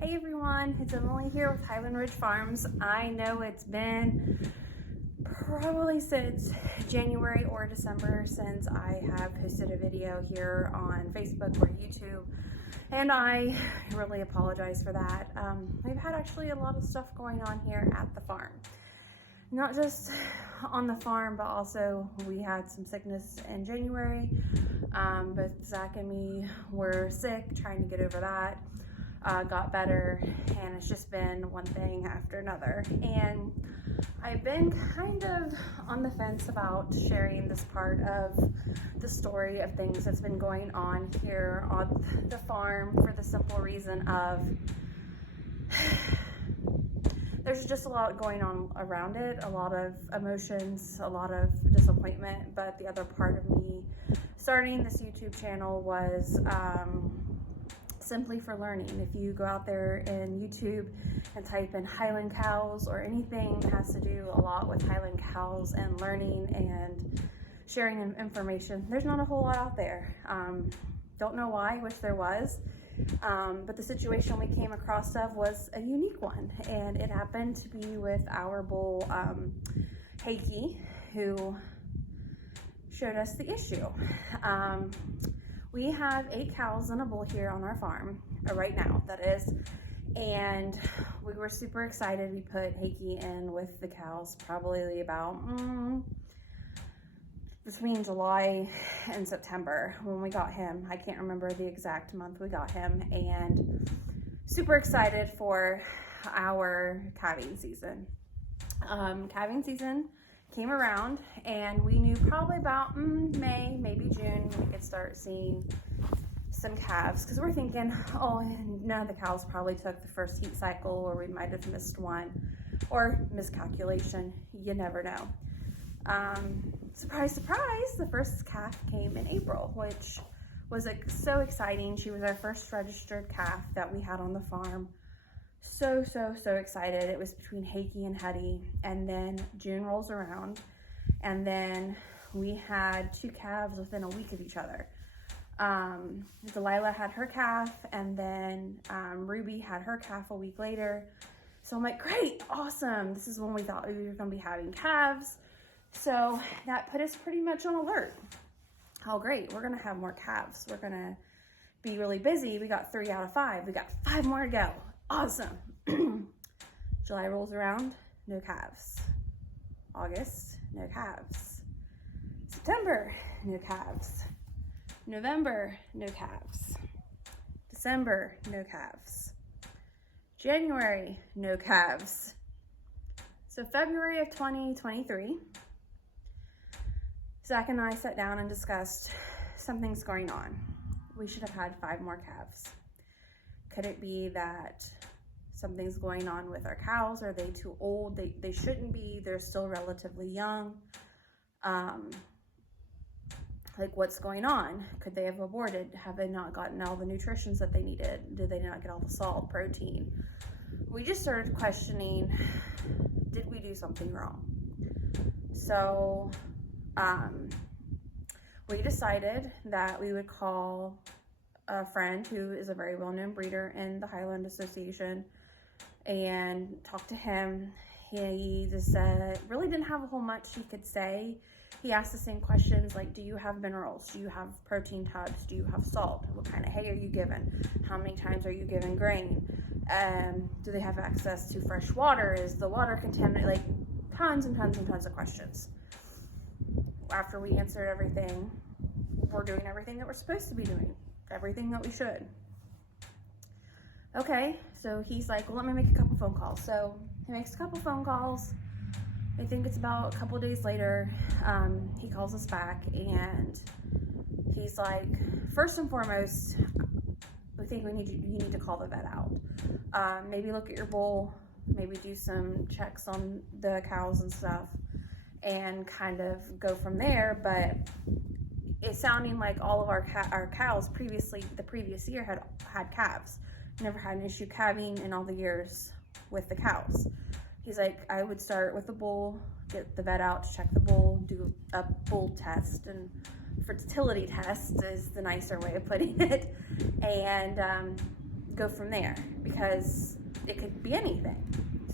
Hey everyone, it's Emily here with Highland Ridge Farms. I know it's been probably since January or December since I have posted a video here on Facebook or YouTube, and I really apologize for that. We've had actually a lot of stuff going on here at the farm. Not just on the farm, but also we had some sickness in January. Both Zach and me were sick, trying to get over that. Got better, and it's just been one thing after another. And I've been kind of on the fence about sharing this part of the story of things that's been going on here on the farm, for the simple reason of there's just a lot going on around it, a lot of emotions, a lot of disappointment. But the other part of me starting this YouTube channel was simply for learning. If you go out there in YouTube and type in Highland cows or anything that has to do a lot with Highland cows and learning and sharing information, there's not a whole lot out there. Don't know why, wish there was. But the situation we came across of was a unique one, and it happened to be with our bull, Hakey, who showed us the issue. We have 8 cows and a bull here on our farm, right now, that is, and we were super excited. We put Hakey in with the cows probably about between July and September when we got him. I can't remember the exact month we got him, and super excited for our calving season. Calving season came around, and we knew probably about May, maybe June, we could start seeing some calves, because we're thinking, oh, none of the cows probably took the first heat cycle, or we might have missed one, or miscalculation, you never know. Surprise, surprise, the first calf came in April, which was so exciting. She was our first registered calf that we had on the farm. So excited. It was between Hakey and Hetty, and then June rolls around, and then we had 2 calves within a week of each other. Delilah had her calf, and then Ruby had her calf a week later. So I'm like, great, awesome. This is when we thought we were going to be having calves. So that put us pretty much on alert. Oh, great, we're going to have more calves. We're going to be really busy. We got 3 out of 5. We got 5 more to go. Awesome. July rolls around, no calves. August, no calves. September, no calves. November, no calves. December, no calves. January, no calves. So February of 2023, Zach and I sat down and discussed something's going on. We should have had 5 more calves. Could it be that something's going on with our cows? Are they too old? They shouldn't be. They're still relatively young. Like, what's going on? Could they have aborted? Have they not gotten all the nutritions that they needed? Did they not get all the salt, protein? We just started questioning, did we do something wrong? So we decided that we would call a friend who is a very well-known breeder in the Highland Association and talk to him. He just said, really didn't have a whole much he could say. He asked the same questions like, do you have minerals? Do you have protein tubs? Do you have salt? What kind of hay are you given? How many times are you given grain? Do they have access to fresh water? Is the water contaminated? Like, tons and tons and tons of questions. After we answered everything, we're doing everything that we're supposed to be doing. Everything that we should. Okay, so he's like, well, let me make a couple phone calls. So he makes a couple phone calls. I think it's about a couple days later, he calls us back, and he's like, first and foremost, we think you need to call the vet out. Maybe look at your bull, maybe do some checks on the cows and stuff, and kind of go from there. But it's sounding like all of our cows the previous year had calves. Never had an issue calving in all the years with the cows. He's like, I would start with the bull, get the vet out to check the bull, do a bull test, and fertility test is the nicer way of putting it, and go from there, because it could be anything.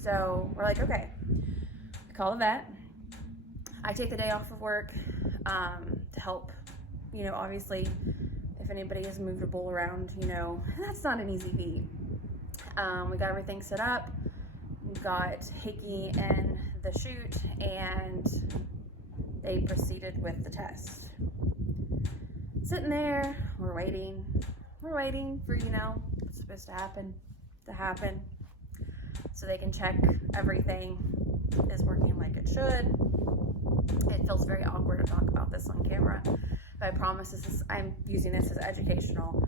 So we're like, okay, we call the vet. I take the day off of work to help, you know, obviously if anybody is movable around, you know, that's not an easy feat. We got everything set up. We got Hickey in the chute, and they proceeded with the test. Sitting there, we're waiting for, you know, what's supposed to happen, so they can check everything is working like it should. It feels very awkward to talk about this on camera, but I promise I'm using this as educational.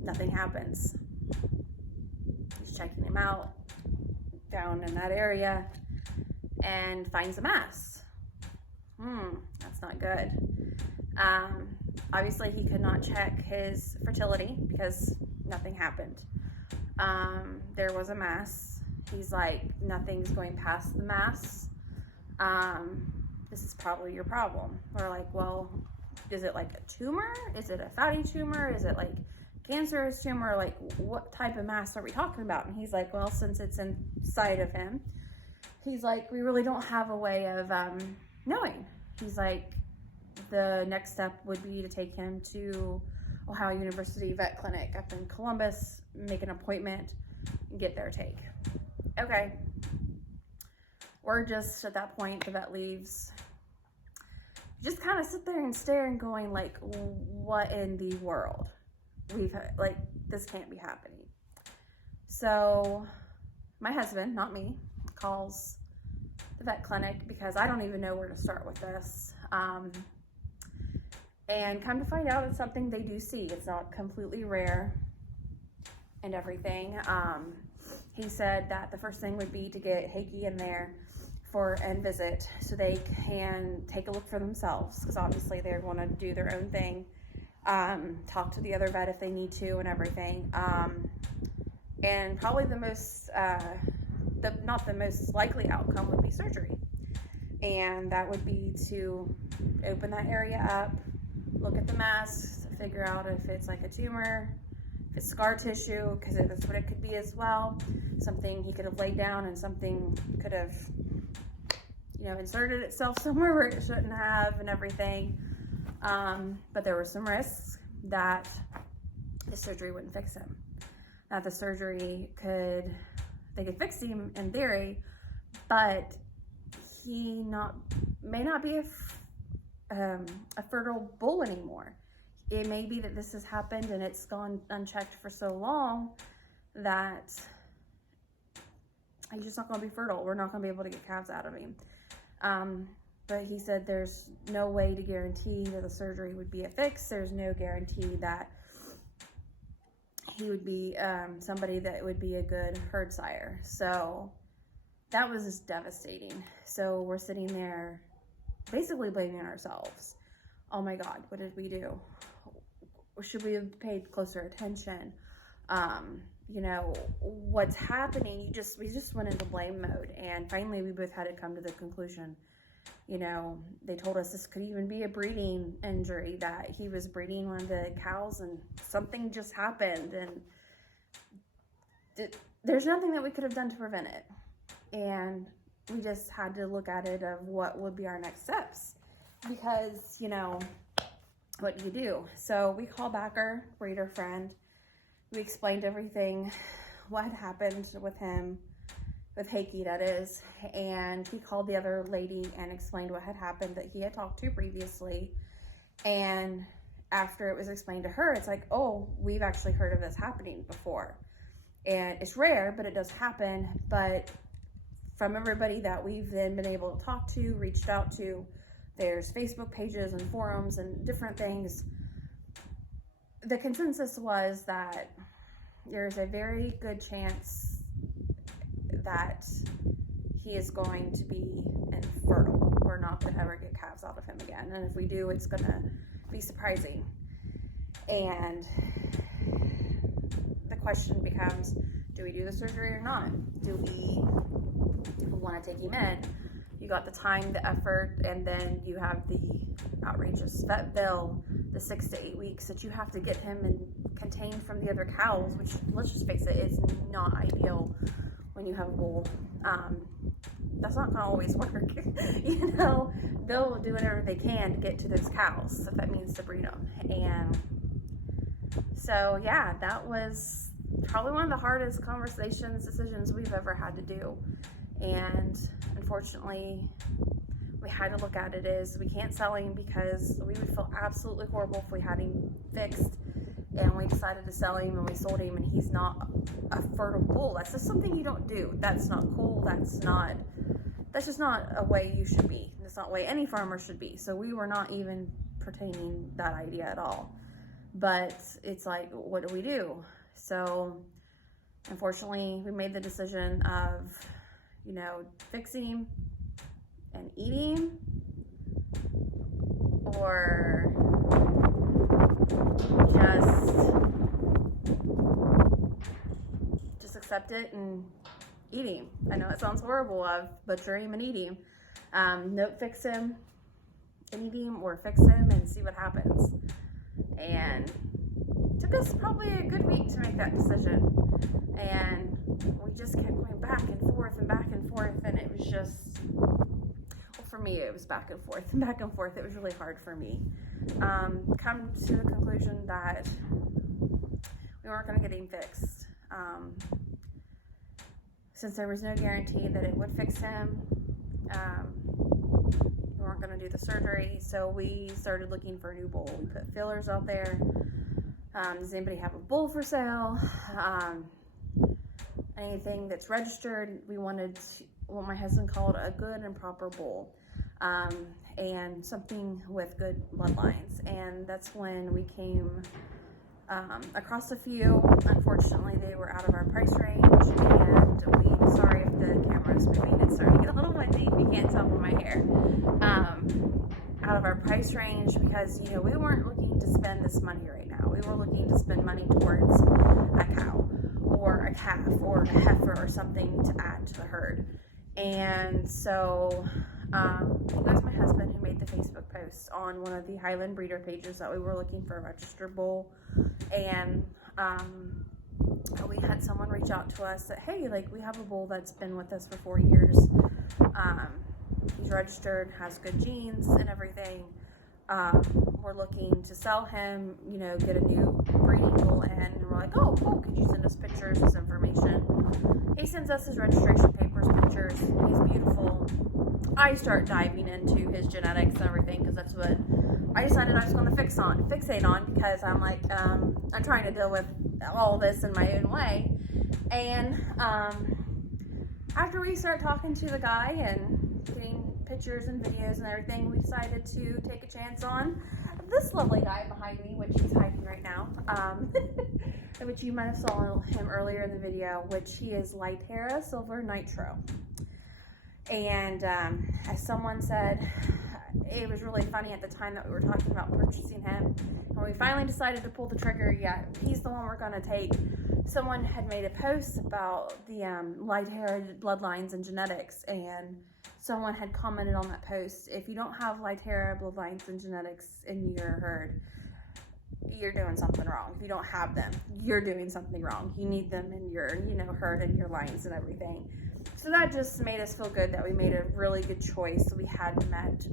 Nothing happens. He's checking him out down in that area and finds a mass. That's not good. Obviously he could not check his fertility because nothing happened. There was a mass. He's like, nothing's going past the mass. This is probably your problem. We're like, well, is it like a tumor? Is it a fatty tumor? Is it like cancerous tumor? Like, what type of mass are we talking about? And he's like, well, since it's inside of him, he's like, we really don't have a way of knowing. He's like, the next step would be to take him to Ohio University Vet Clinic up in Columbus, make an appointment, and get their take. Okay. We're just at that point, the vet leaves. Just kind of sit there and stare and going like, what in the world? Like, this can't be happening. So my husband, not me, calls the vet clinic because I don't even know where to start with this. And come to find out, it's something they do see. It's not completely rare and everything. He said that the first thing would be to get Hickey in there for a visit so they can take a look for themselves, because obviously they're going to do their own thing, talk to the other vet if they need to and everything. And probably the most, not the most likely outcome would be surgery. And that would be to open that area up, look at the mass, figure out if it's like a tumor, if it's scar tissue, because that's what it could be as well. Something he could have laid down and something could have, you know, inserted itself somewhere where it shouldn't have and everything. But there were some risks that the surgery wouldn't fix him. That the surgery they could fix him in theory, but he may not be a fertile bull anymore. It may be that this has happened and it's gone unchecked for so long that he's just not going to be fertile. We're not going to be able to get calves out of him. But he said there's no way to guarantee that the surgery would be a fix. There's no guarantee that he would be somebody that would be a good herd sire. So that was just devastating. So we're sitting there basically blaming ourselves. Oh my God, what did we do? Should we have paid closer attention? You know, what's happening? We just went into blame mode, and finally we both had to come to the conclusion. You know, they told us this could even be a breeding injury, that he was breeding one of the cows and something just happened, and there's nothing that we could have done to prevent it. And we just had to look at it of what would be our next steps, because, you know, what do you do? So we called back our breeder friend. We explained everything, what had happened with him, with Hickey, that is, and he called the other lady and explained what had happened that he had talked to previously. And after it was explained to her, it's like, oh, we've actually heard of this happening before. And it's rare, but it does happen. But from everybody that we've then been able to talk to, reached out to, there's Facebook pages and forums and different things. The consensus was that there's a very good chance that he is going to be infertile. We're not going to ever get calves out of him again. And if we do, it's going to be surprising. And the question becomes, do we do the surgery or not? Do we want to take him in? You got the time, the effort, and then you have the outrageous vet bill, the 6 to 8 weeks that you have to get him and contained from the other cows, which, let's just face it, is not ideal when you have a bull. That's not gonna always work. You know, they'll do whatever they can to get to those cows if that means to breed them. And so yeah, that was probably one of the hardest decisions we've ever had to do. And unfortunately, we had to look at it as we can't sell him because we would feel absolutely horrible if we had him fixed and we decided to sell him and we sold him and he's not a fertile bull. That's just something you don't do. That's not cool. That's just not a way you should be. That's not a way any farmer should be. So we were not even pertaining that idea at all. But it's like, what do we do? So unfortunately, we made the decision of, you know, fixing him and eating, or just accept it and eat him. I know it sounds horrible, of butcher him and eat him. Nope, fix him and eat him, or fix him and see what happens. And it took us probably a good week to make that decision. And we just kept going back and forth, and it was just, well, for me, it was back and forth. It was really hard for me. Come to the conclusion that we weren't going to get him fixed. Since there was no guarantee that it would fix him, we weren't going to do the surgery, so we started looking for a new bull. We put feelers out there. Does anybody have a bull for sale? Anything that's registered. We wanted what my husband called a good and proper bull, and something with good bloodlines. And that's when we came across a few. Unfortunately, they were out of our price range, and sorry if the camera's moving, it's starting to get a little windy. You can't tell from my hair. Out of our price range, because, you know, we weren't looking to spend this money right now. We were looking to spend money towards a cow or a calf or a heifer or something to add to the herd. And so it was my husband who made the Facebook post on one of the Highland breeder pages that we were looking for a registered bull. And we had someone reach out to us that, hey, like, we have a bull that's been with us for 4 years. He's registered, has good genes and everything. We're looking to sell him, you know, get a new breeding bull in. And we're like, oh, cool, could you send us pictures, this information? He sends us his registration papers, pictures. He's beautiful. I start diving into his genetics and everything, because that's what I decided I was going to fixate on, because I'm like, I'm trying to deal with all this in my own way. And after we start talking to the guy and getting pictures and videos and everything, we decided to take a chance on this lovely guy behind me, which he's hiding right now, which you might have saw him earlier in the video, which he is Lightera Silver Nitro. And as someone said, it was really funny at the time that we were talking about purchasing him, and we finally decided to pull the trigger. Yeah, he's the one we're going to take. Someone had made a post about the Lightera bloodlines and genetics, and someone had commented on that post, if you don't have Lightera bloodlines and genetics in your herd, you're doing something wrong. If you don't have them, you're doing something wrong. You need them in your, you know, herd and your lines and everything. So that just made us feel good that we made a really good choice. We had met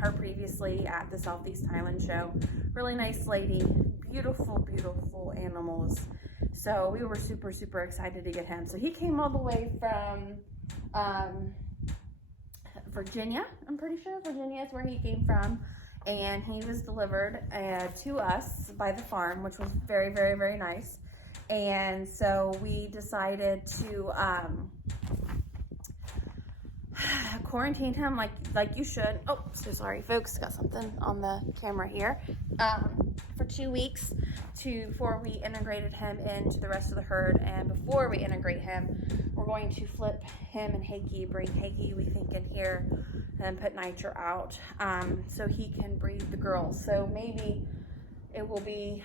her previously at the Southeast Highland show. Really nice lady, beautiful, beautiful animals. So we were super, super excited to get him. So he came all the way from Virginia. I'm pretty sure Virginia is where he came from. And he was delivered to us by the farm, which was very, very, very nice. And so we decided to quarantine him like you should. Oh, so sorry, folks. Got something on the camera here. For 2 weeks before we integrated him into the rest of the herd. And before we integrate him, we're going to flip him and Hakey, bring Hakey, we think, in here and put Nitro out, so he can breed the girls. So maybe it will be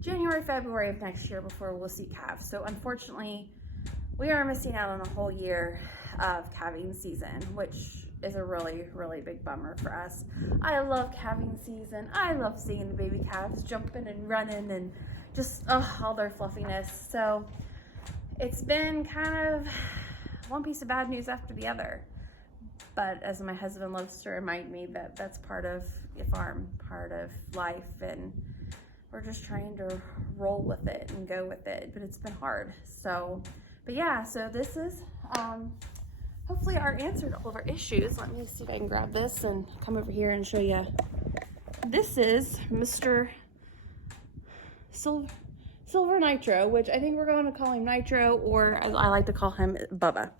January, February of next year before we'll see calves. So unfortunately, we are missing out on a whole year of calving season, which is a really, really big bummer for us. I love calving season. I love seeing the baby calves jumping and running and just all their fluffiness. So it's been kind of one piece of bad news after the other. But as my husband loves to remind me, that that's part of the farm, part of life, and we're just trying to roll with it and go with it, but it's been hard. So, but yeah, so this is hopefully our answer to all of our issues. Let me see if I can grab this and come over here and show you. This is Mr. Silver Nitro, which I think we're going to call him Nitro, or as I like to call him, Bubba.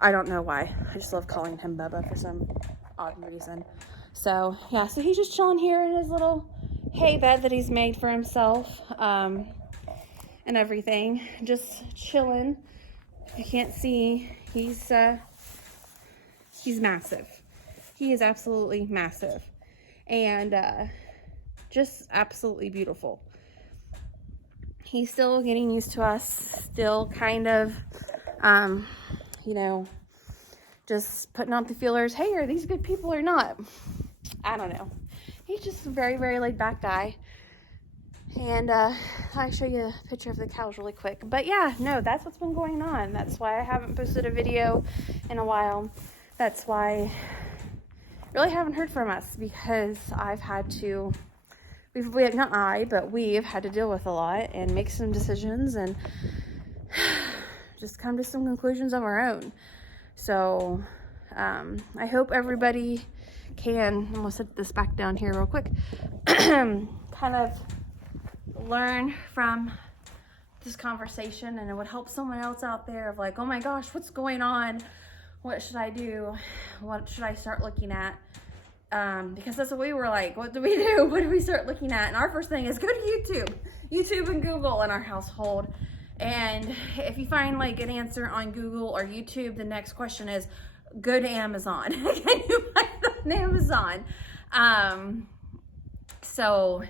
I don't know why. I just love calling him Bubba for some odd reason. So yeah, so he's just chilling here in his little hay bed that he's made for himself, and everything. Just chilling. You can't see, he's massive. He is absolutely massive, and just absolutely beautiful. He's still getting used to us, still kind of, you know, just putting out the feelers. Hey, are these good people or not? I don't know. He's just a very, very laid back guy. And I'll show you a picture of the cows really quick. But yeah, no, that's what's been going on. That's why I haven't posted a video in a while. That's why I really haven't heard from us, because I've had to, not I, but we've had to deal with a lot and make some decisions and just come to some conclusions of our own. So I hope everybody can, I'm gonna set this back down here real quick, kind of learn from this conversation, and it would help someone else out there of like, oh my gosh, what's going on? What should I do? What should I start looking at? Because that's what we were like, what do we do? What do we start looking at? And our first thing is go to YouTube and Google in our household. And if you find like an answer on Google or YouTube, the next question is, go to Amazon. Can you find that on Amazon? So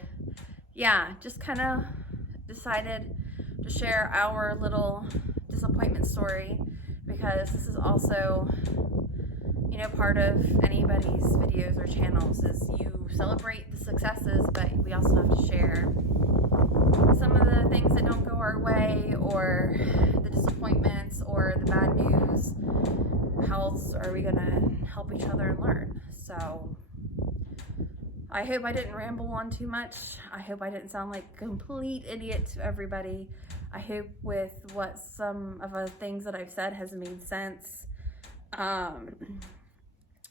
yeah, just kind of decided to share our little disappointment story, because this is also, you know, part of anybody's videos or channels is you celebrate the successes, but we also have to share some of the things that don't go our way, or the disappointments, or the bad news. How else are we gonna help each other and learn? So I hope I didn't ramble on too much. I hope I didn't sound like a complete idiot to everybody. I hope with what some of the things that I've said has made sense.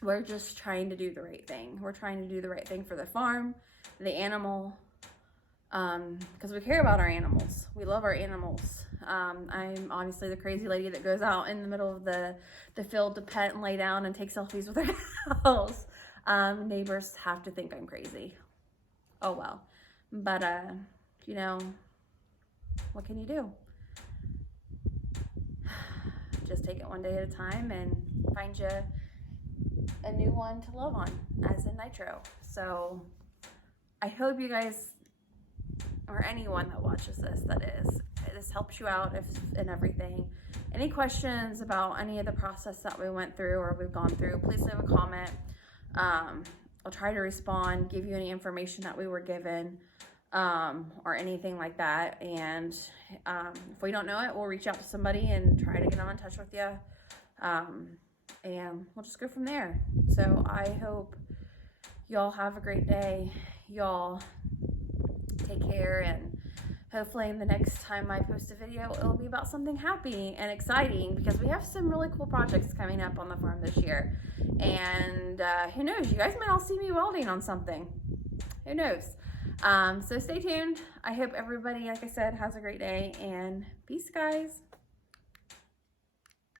We're just trying to do the right thing. We're trying to do the right thing for the farm, the animal, because we care about our animals. We love our animals. I'm obviously the crazy lady that goes out in the middle of the field to pet and lay down and take selfies with our cows. Neighbors have to think I'm crazy. Oh well. But, you know, what can you do? Just take it one day at a time and find you a new one to love on, as in Nitro. So I hope you guys, or anyone that watches this, this helps you out and everything. Any questions about any of the process that we went through or we've gone through, please leave a comment. I'll try to respond, give you any information that we were given, or anything like that. And if we don't know it, we'll reach out to somebody and try to get in touch with you. And we'll just go from there. So I hope y'all have a great day. Y'all take care, and hopefully the next time I post a video, it'll be about something happy and exciting, because we have some really cool projects coming up on the farm this year. And who knows, you guys might all see me welding on something. Who knows? So stay tuned. I hope everybody, like I said, has a great day, and peace, guys.